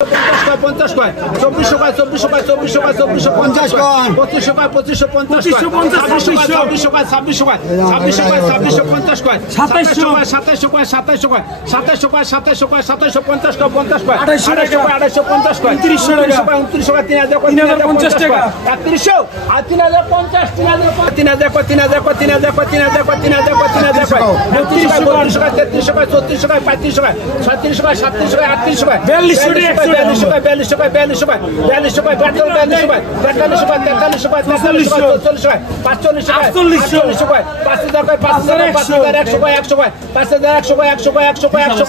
50 কয় 2400 কয় 2400 কয় 2400 কয় 2450 কয় 2500 কয় 2550 কয় 2600 কয় 2600 কয় 2650 কয় 2700 কয় 2700 কয় 2700 কয় 2700 কয় 2700 কয় 2750 কয় 50 কয় 2850 কয় 2900 কয় 2900 কয় 3000 কয় 3050 টাকা 3100 আর 3050 3000 কয় 3000 কয় 3000 কয় 3000 কয় 3000 কয় 3000 কয় 3000 কয় 3200 কয় 3300 কয় 3400 কয় 3500 কয় 3700 কয় 3800 কয় 4200 কয় 4200 কয় 4200 কয় 4200 কয় 4200 কয় 4300 কয় 4300 কয় 4400 কয় 4500 কয় 4500 কয় 5000 কয় 5100 কয়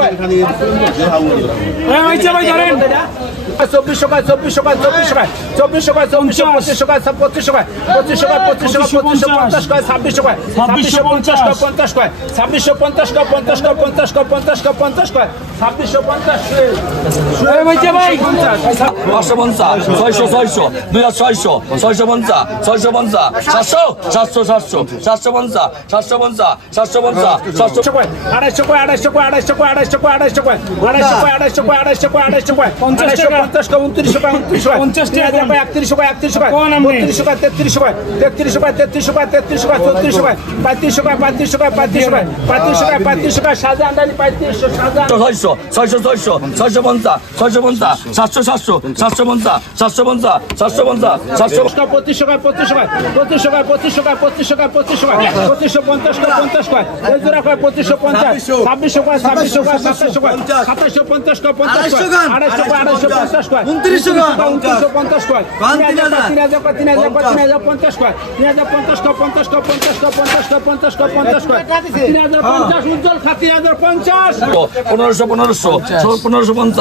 100 কয় 5100 কয় 100 কয় 100 কয় 100 কয় 100 কয় 100 কয় 2400 কয় 2400 কয় 2400 কয় 2400 কয় 2500 কয় 2500 কয় 2500 কয় 2500 কয় 2600 কয় 2650 কয় 50 কয় 2650 কয় 50 কয় 50 কয় 50 কয় 50 কয় 2650 ভাই 550 600 2600 650 650 700 700 750 750 750 700 কয় 250 কয় 250 কয় 250 কয় 250 কয় 250 কয় 250 কয় 250 কয় 250 কয় 50 টাকা 50 কয় 2900 কয় 2900 কয় 50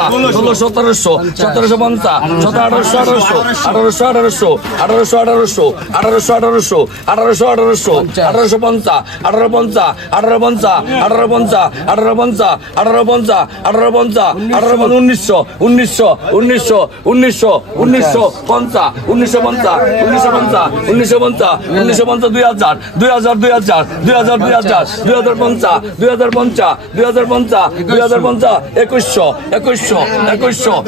টাকা 3100 কয় 3100 কয় 3200 কয় 3300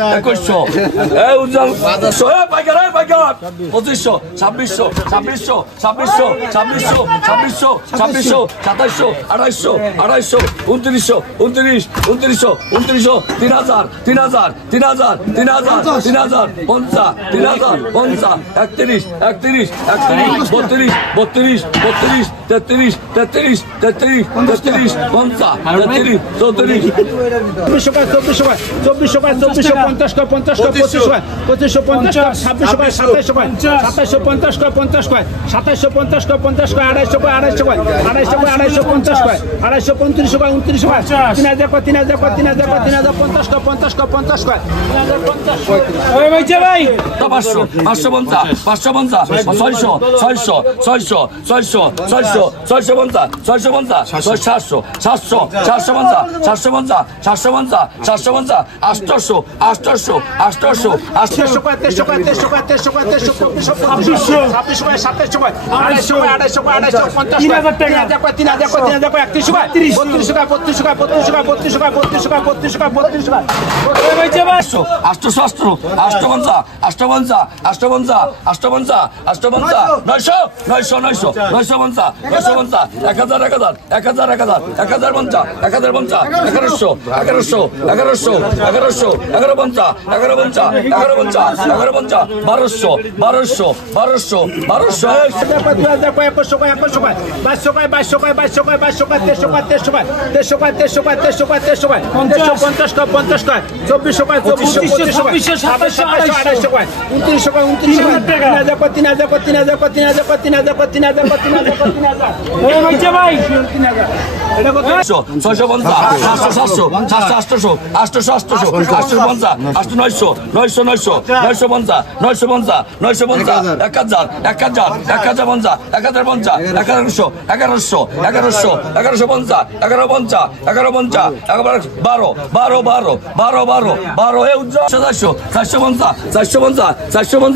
কয় 3300 কয় 3300 কয় 3300 কয় 3400 কয় 3500 কয় 3500 কয় 3500 কয় 3500 কয় 3500 কয় শাহজাহান আলী 3500 শাহজাহান 600 650 650 700 750 750 750 700 2500 কয় 2500 কয় 2500 কয় 2500 কয় 2500 কয় 2500 কয় 2550 কয় 50 কয় এজোড়া কয় 2550 2600 কয় 2600 কয় 2700 কয় 2750 কয় 50 কয় 250 কয় 250 কয় 2900 কয় 2950 কয় 3000 কয় 3000 কয় 3050 কয় 3050 কয় 50 কয় 50 কয় 50 কয় 50 কয় 50 কয় 3050 উজ্জ্বল 3050 1500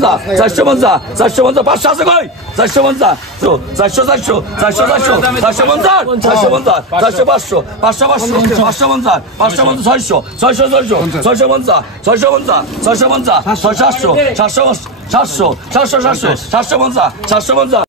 1550 1600 1700 1750 1800 1800 1800 1800 1850 1850 500 500 550 600 600 ছয়শো পঞ্চাশ ছয়শো পঞ্চাশ ছয়শো পঞ্চাশ ছয় সাতশো সাতশো সাতশো সাতশো সাতশো সাতশো পঞ্চাশ সাতশো পঞ্চাশ